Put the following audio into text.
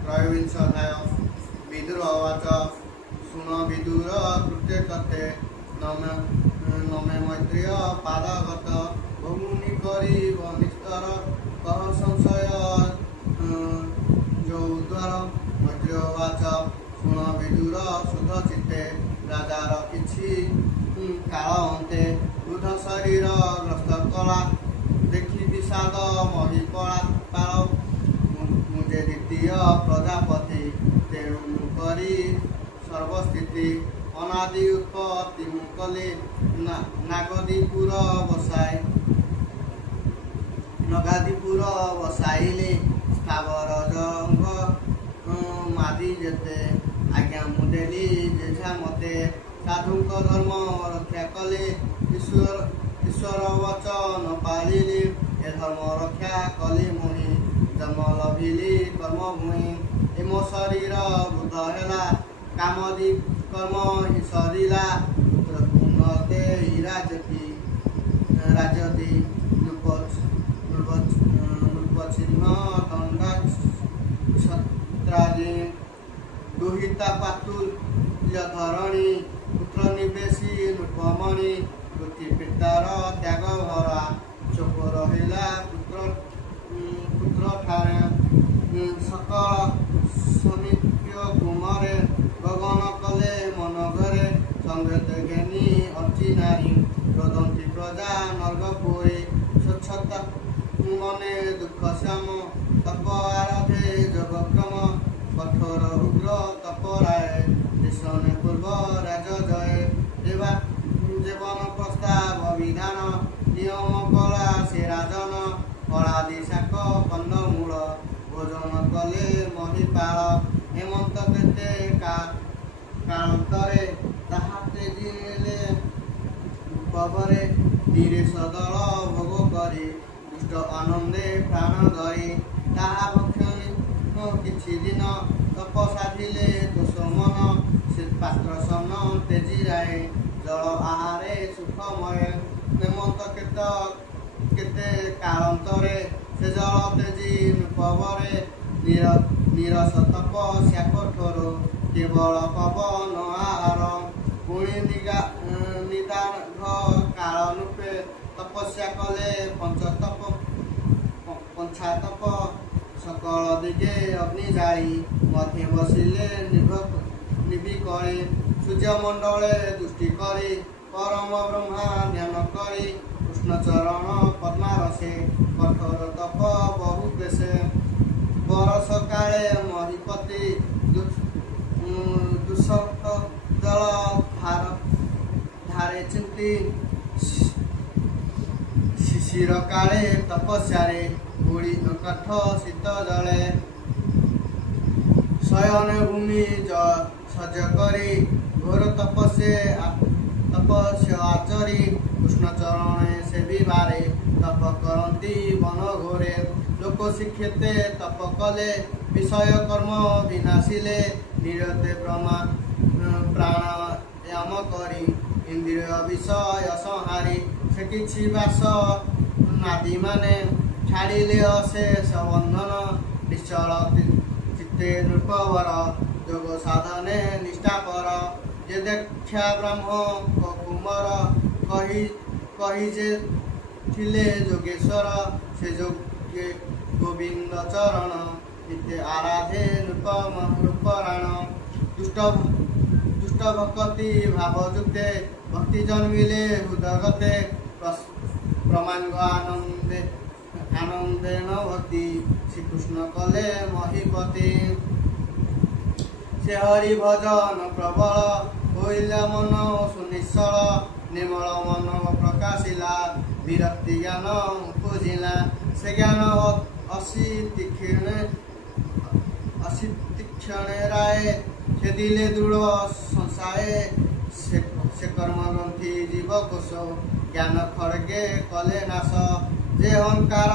त्रयोविंशोऽध्याय विदुरवाच शुण विदुर कृते कथे नमे मैत्रेय पादगत भगुनि करिब निस्तर कह संशय जो उद्धार मैत्रेयवाच शुण विदुर शुद्ध चित्ते राजार किछि काल अन्ते बुध शरीर ग्रस्त कला देखि विषाद मही पाल मुझे द्वितीय प्रजापति तेणु करी सर्वस्थिति अनादि उत्पत्ति मुकले नागदीपुर बसाइले स्थावर जंग मादी जेते आज्ञा मुदेली जेझा मते साधुक धर्म रक्षा कले ईश्वर वचन पालिले ए धर्म रक्षा कले मुनि जन्म लभिली कर्मभूमि एम शरीर बुध हेला कामदी कर्म हि सरिला पुत्र पुण्यते राजती नृपचिह्न दण्डा छत्रादि दुहिता पातुल्य धरणी पुत्र निवेशी नृपमणि पृथ्वी पितार त्याग भरा चोप रहिला पुत्र ठारे सकल समीप्य कुमरे गगन कले मन घरे संगत ज्ञानी अर्ची नारी रोदंती प्रजा नर्गपुरी स्वच्छता मने दुख श्याम तप आराधे जगक्रम कठोर उग्र तपराय देशने पूर्व राज जय देवा जीवन प्रस्ताव विधान नियम कला से राजन फलादि शाक कन्नमूल भोजन कले महिपाल हेमंत केते कालांतरे ताहा तेजिले पवरे धीरे सदल भोग करी दुष्ट आनंदे प्राण धरी ताहा भक्षणी किछि दिन तप साधिले दोष मन से पात्र सन तेजी राय जल आहारे सुखमय हेमंत केते कालांतरे से जल तेजी पवरे निरस तपस्या कठोर केवल पवन आहार पुणी निदाघ कालरूपे तपस्या कले पंचातप सकल दिगे अग्नि जाई मध्य बसिले निभि करे सूर्यमंडले दृष्टि करी परम ब्रह्मा ध्यान करी कृष्णचरण पद्मारसे कठोर तप बहु देशे बरस काले महिपति दुष्ट जल धारे चिंती शिशिर काले तपस्यारे बुड़ी काठ शीत जले शयन भूमि सज करी घोर तपस्या आचरी कृष्णचरणे से बारे तप करती वन घोरे लोक शिक्षेते तप कले विषय कर्म विनाशिले निरते प्राणायाम करी इंद्रिय विषय संहारी से किछि बास नादी माने छाड़िले अशेष बंधन निश्चल चित्ते नृपवर जोग साधने निष्ठा कर जे दक्षा ब्रह्म कुमार कही जे थिले जोगेश्वर से जोगे गोविंद चरण नित्य आराधे नृपराण दुष्ट भक्ति भावजुक्ते भक्ति जन्मिले हृदगते प्रमांग आनंदेन भक्ति श्रीकृष्ण कले महिपति से हरि भजन प्रबल होइला मन सुनिश्चल निर्मल मन प्रकाशिला विरक्ति ज्ञान उपजिला से ज्ञान असितीक्षणे राय छेदिले दृढ़ संसाए से कर्म ग्रंथि जीव कोश ज्ञान खड़गे कले नाश जे अहंकार